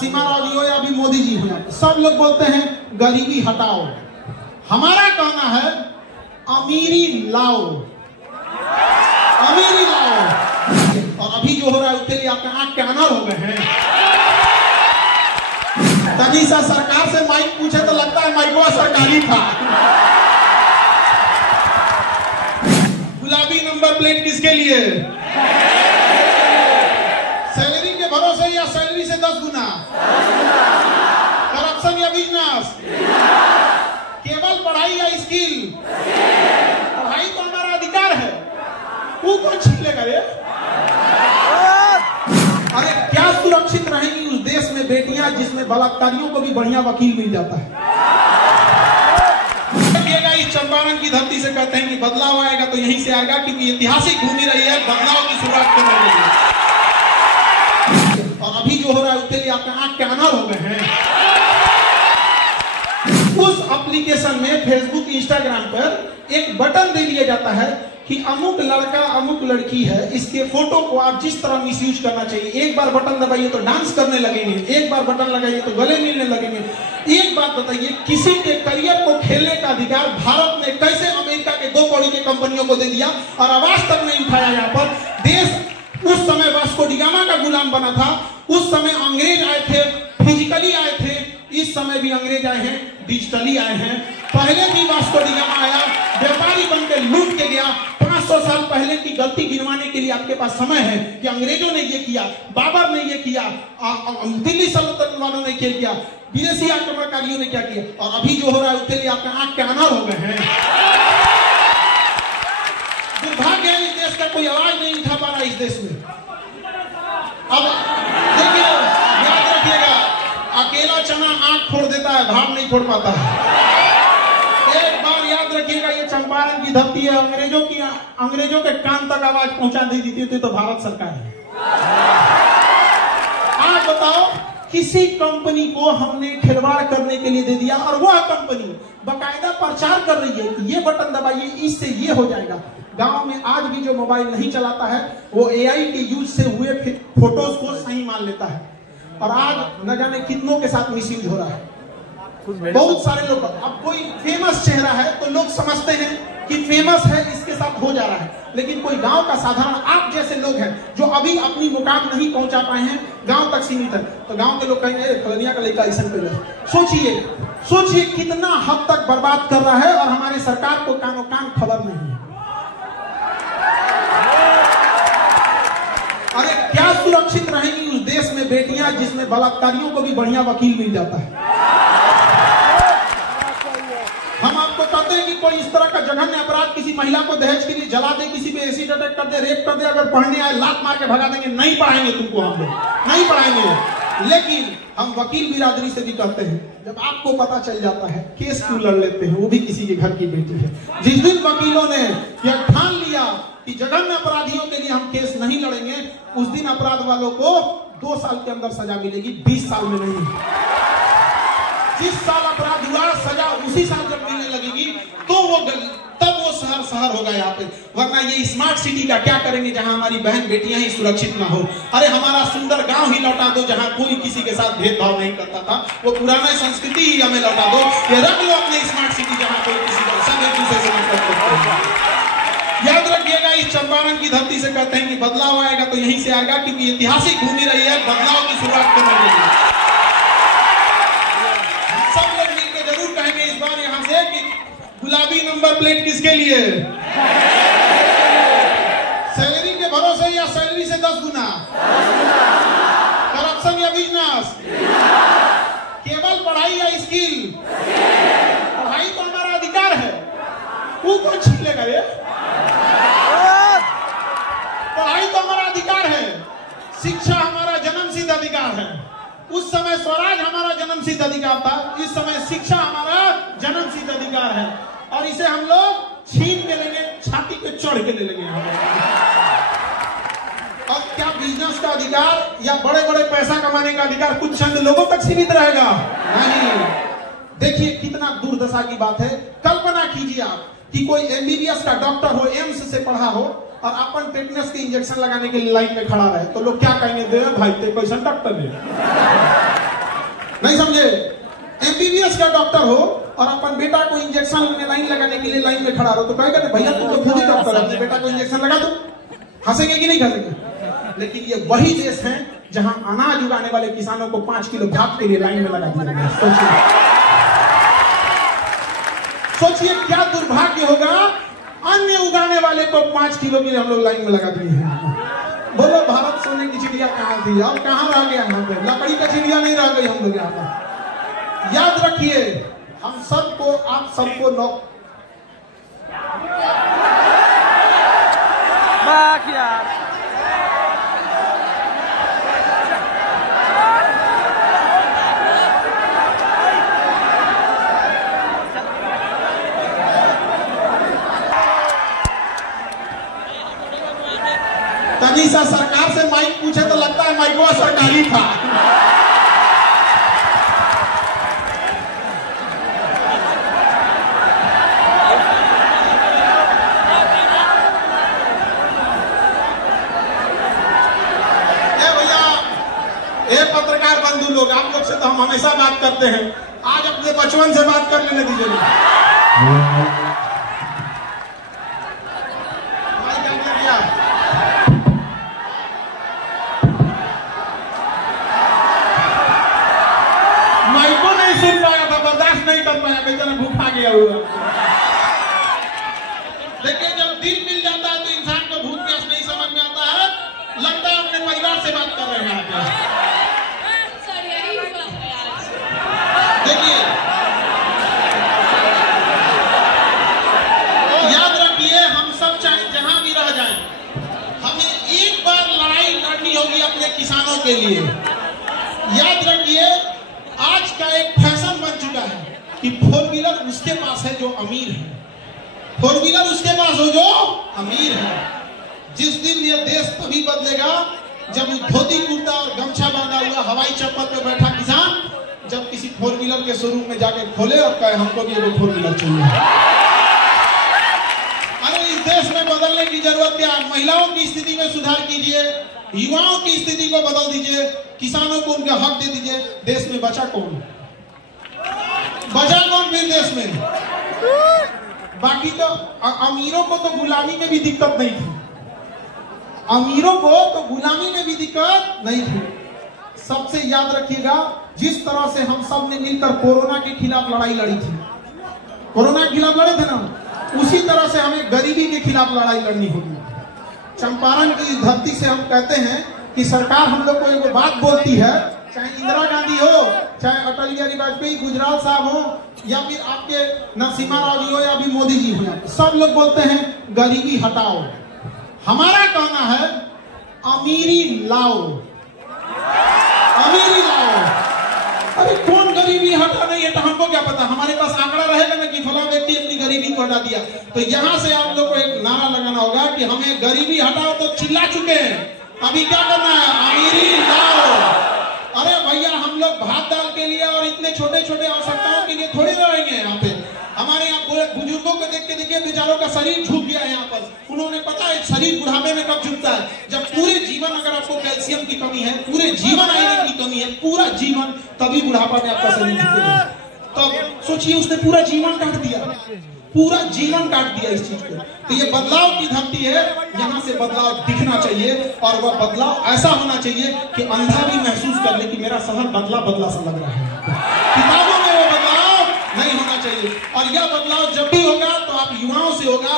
सिमाराव जी हो या अभी मोदी जी हो, सब लोग बोलते हैं गरीबी हटाओ। हमारा कहना है अमीरी लाओ, अमीरी लाओ। और अभी जो हो रहा है उसके लिए आपके आंख के अनार हो गए हैं। तभी सा सरकार से माइक पूछे तो लगता है माइक सरकारी था। गुलाबी नंबर प्लेट किसके लिए? सैलरी के भरोसे या सैलरी से 10 गुना? करप्शन या बिजनेस? केवल पढ़ाई या स्किल? पढ़ाई तो हमारा अधिकार है, वो कौन छीन लेगा रे? अरे क्या सुरक्षित रहेंगी उस देश में बेटियां जिसमें बलात्कारियों को भी बढ़िया वकील मिल जाता है? इस चंपारण की धरती से कहते हैं कि बदलाव आएगा तो यहीं से आएगा, क्योंकि ऐतिहासिक भूमि रही है बदलाव की शुरुआत करने के लिए। और अभी जो हो रहा है उसके लिए आपके आंख के अनार हो गए हैं। उस एप्लीकेशन में फेसबुक इंस्टाग्राम पर एक बटन दे दिया जाता है कि अमुक लड़का अमुक लड़की है, इसके फोटो को आप जिस तरह मिसयूज करना चाहिए। एक बार बटन दबाइए तो डांस करने लगेंगे, एक बार बटन लगाइए तो गले मिलने लगेंगे। एक बात बताइए, किसी के करियर को खेलने का अधिकार भारत ने कैसे अमेरिका के 2 कौड़ी की कंपनियों को दे दिया और आवाज तक नहीं उठाया? यहाँ पर देश उस समय वास्को डी गामा का गुलाम बना था। उस समय अंग्रेज आए थे, फिजिकली आए थे। इस समय भी अंग्रेज आए हैं, डिजिटली आए हैं। पहले भी वास्को डी गामा आया, व्यापारी बन के लूट के गया। 500 साल पहले की गलती गिनवाने के लिए आपके पास समय है कि अंग्रेजों ने ये किया, बाबर ने ये किया, दिल्ली सल्तनत वालों ने ये किया, विदेशी आक्रमणकारियों ने क्या किया। और अभी जो हो रहा है उसके लिए आपके आंख के अनार हो गए हैं। दुर्भाग्य है इस देश का कोई आवाज नहीं उठा पा रहा इस देश में। अब देखिए, याद रखिएगा, अकेला चना आंख फोड़ देता है, भाव नहीं फोड़ पाता है। एक बार याद रखिएगा, ये चंपारण की धरती है, अंग्रेजों के कान तक आवाज पहुंचा दी थी तो भारत सरकार है। आज बताओ, किसी कंपनी को हमने खिलवाड़ करने के लिए दे दिया और वह कंपनी बकायदा प्रचार कर रही है कि ये बटन दबाइए, इससे ये हो जाएगा। गांव में आज भी जो मोबाइल नहीं चलाता है वो एआई के यूज से हुए फोटोज को सही मान लेता है। और आज न जाने कितनों के साथ मिसयूज हो रहा है। बहुत सारे लोग, अब कोई फेमस चेहरा है तो लोग समझते हैं कि फेमस है, इसके साथ हो जा रहा है। लेकिन कोई गांव का साधारण आप जैसे लोग हैं जो अभी अपनी मुकाम नहीं पहुंचा पाए हैं, गांव तक सीमित है, तो गांव के लोग कहेंगे फलनिया का लड़का ऐसा कर रहा है। सोचिए कितना हद तक बर्बाद कर रहा है और हमारी सरकार को कानो कान खबर नहीं है। अरे क्या सुरक्षित रहेंगी उस देश में बेटियां जिसमें बलात्कारियों को भी बढ़िया वकील मिल जाता है? हम आपको कहते हैं कि कोई इस तरह का जघन्य अपराध किसी महिला को दहेज के लिए जला दे, किसी पे एसिड अटैक कर दे, रेप कर दे, अगर पढ़ने आए लात मार के भगा देंगे। नहीं पढ़ाएंगे तुमको, हम लोग नहीं पढ़ाएंगे। लेकिन हम वकील बिरादरी से भी कहते हैं, जब आपको पता चल जाता है केस क्यों लड़ लेते हैं, वो भी किसी के घर की बेटी है। जिस दिन वकीलों ने यह ठान लिया कि जघन्य अपराधियों के लिए हम केस नहीं लड़ेंगे, उस दिन अपराध वालों को 2 साल के अंदर सजा मिलेगी, 20 साल में नहीं। जिस साल अपराध हुआ सजा उसी साल जब मिलने लगेगी तो तब वो शहर होगा यहाँ पे। वरना ये स्मार्ट सिटी का क्या करेंगे जहां हमारी बहन बेटियां ही सुरक्षित ना हो? अरे हमारा सुंदर गांव ही लौटा दो जहां कोई किसी के साथ भेदभाव नहीं करता था। वो पुराना संस्कृति ही हमें लौटा दो। ये रख लो अपने स्मार्ट सिटी जहां कोई किसी का सब एक दूसरे से मतलब करते हैं। याद रखिएगा, इस चंपारण की धरती से कहते हैं कि बदलाव आएगा तो यहीं से आएगा, क्योंकि ऐतिहासिक भूमि रही है बदलाव की शुरुआत करने के लिए। सब लोग मिलकर जरूर कहेंगे इस बार यहां से कि गुलाबी नंबर प्लेट किसके लिए? सैलरी के भरोसे या सैलरी से 10 गुना? करप्शन या बिजनेस? केवल पढ़ाई या स्किल? पढ़ाई तो हमारा अधिकार है, वो कौन छीन लेगा रे? पढ़ाई तो हमारा अधिकार है, शिक्षा हमारा जन्मसिद्ध अधिकार है। उस समय स्वराज हमारा जन्मसिद्ध अधिकार था, इस समय शिक्षा हमारा जन्मसिद्ध अधिकार है और इसे हम लोग छीन के लेंगे, छाती पे चढ़ के ले लेंगे। अब क्या बिजनेस का अधिकार या बड़े बड़े पैसा कमाने का अधिकार कुछ चंद लोगों तक सीमित रहेगा? नहीं। देखिए कितना दुर्दशा की बात है। कल्पना कीजिए आप कि कोई एमबीबीएस का डॉक्टर हो, एम्स से पढ़ा हो और अपन टेटनस के इंजेक्शन लगाने के लिए लाइन में खड़ा रहे, तो लोग क्या कहेंगे? दे भाई ते कैसा डॉक्टर है। नहीं समझे? एमबीबीएस का डॉक्टर हो और अपन बेटा को इंजेक्शन में लाइन लगाने के लिए लाइन में खड़ा रहो तो कहेगा भैया तुम तो खुद ही डॉक्टर है, अपने बेटा को इंजेक्शन लगा दो। हंसेंगे कि नहीं हंसेंगे? लेकिन ये वही देश है जहां अनाज उगाने वाले किसानों को 5 किलो भात के लिए लाइन में लगा दिया गया। सोचिए क्या दुर्भाग्य होगा, अन्य उगाने वाले को 5 किलो के लिए हम लोग लाइन में लगा दिए हैं। बोलो भारत सोने की चिड़िया कहाँ थी, अब कहाँ रह गया? यहाँ पे लकड़ी का चिड़िया नहीं रह गई हम लोग यहाँ पर। याद रखिए हम सबको, आप सबको तनीसा सरकार से माइक पूछे तो लगता है माइक वो सरकारी था। पत्रकार बंधु लोग, आप लोग से तो हम हमेशा बात करते हैं, आज अपने बचपन से बात कर लेने दीजिए। माइको नहीं सुन पाया था, बर्दाश्त नहीं कर पाया, बेचारा भूखा गया हुआ। देखिए जब दिल मिल जाता है तो इंसान को भूख प्यास नहीं समझ में आता है, लगता है अपने परिवार से बात कर रहे हैं आप। देखिए याद रखिए हम सब चाहे जहां भी रह जाएं, हमें एक बार लड़ाई लड़नी होगी अपने किसानों के लिए। याद रखिए आज का एक फैशन बन चुका है कि 4 व्हीलर उसके पास है जो अमीर है, 4 व्हीलर उसके पास हो जो अमीर है। जिस दिन ये देश तभी बदलेगा जब धोती कुर्ता और गमछा बांधा हुआ हवाई चप्पल पे बैठा किसान जब किसी 4 व्हीलर के शोरूम में जाके खोले और कहे हमको भी एक 4 व्हीलर चाहिए। अरे इस देश में बदलने की जरूरत क्या? महिलाओं की स्थिति में सुधार कीजिए, युवाओं की स्थिति को बदल दीजिए, किसानों को उनका हक दे दीजिए। देश में बचा कौन? बचा कौन फिर देश में? बाकी तो अमीरों को तो गुलामी में भी दिक्कत नहीं थी, अमीरों को तो गुलामी में भी दिक्कत नहीं थी। सबसे याद रखिएगा जिस तरह से हम सब ने मिलकर कोरोना के खिलाफ लड़ाई लड़ी थी, कोरोना के खिलाफ लड़े थे ना, उसी तरह से हमें गरीबी के खिलाफ लड़ाई लड़नी होगी। चंपारण की धरती से हम कहते हैं कि सरकार हम लोग को एक बात बोलती है, चाहे इंदिरा गांधी हो, चाहे अटल बिहारी वाजपेयी, गुजराल साहब हो, या फिर आपके नरसिम्हा राव जी हो, या फिर मोदी जी हो, सब लोग बोलते हैं गरीबी हटाओ। हमारा कहना है अमीरी लाओ, अमीरी लाओ। अरे कौन गरीबी हटा नहीं है तो हमको क्या पता, हमारे पास आंकड़ा रहेगा ना कि फला व्यक्ति अपनी गरीबी को हटा दिया। तो यहाँ से आप लोग को एक नारा लगाना होगा कि हमें गरीबी हटाओ, तो चिल्ला चुके हैं, अभी क्या करना है? अमीरी लाओ। अरे भैया हम लोग भात दाल के लिए और इतने छोटे छोटे आवश्यकताओं के लिए थोड़ी रहेंगे यहाँ पे। हमारे यहाँ बुजुर्गों को देख के देखिए बेचारों का शरीर झुक गया है यहाँ पर। उन्होंने पता है शरीर बुढ़ापे में कब झुकता है? जब पूरे जीवन अगर आपको कैल्शियम की कमी है, पूरे जीवन आयरन की कमी है, पूरा जीवन, तभी बुढ़ापा में आपका शरीर झुकेगा। तब सोचिए उसने पूरा जीवन काट दिया, पूरा जीवन काट दिया इस चीज को। तो ये बदलाव की धरती है, यहाँ से बदलाव दिखना चाहिए और वह बदलाव ऐसा होना चाहिए कि अंधा भी महसूस कर ले कि मेरा शहर बदला बदला सा लग रहा है। किताबों में वो बदलाव नहीं होना चाहिए और यह बदलाव जब भी होगा तो आप युवाओं से होगा।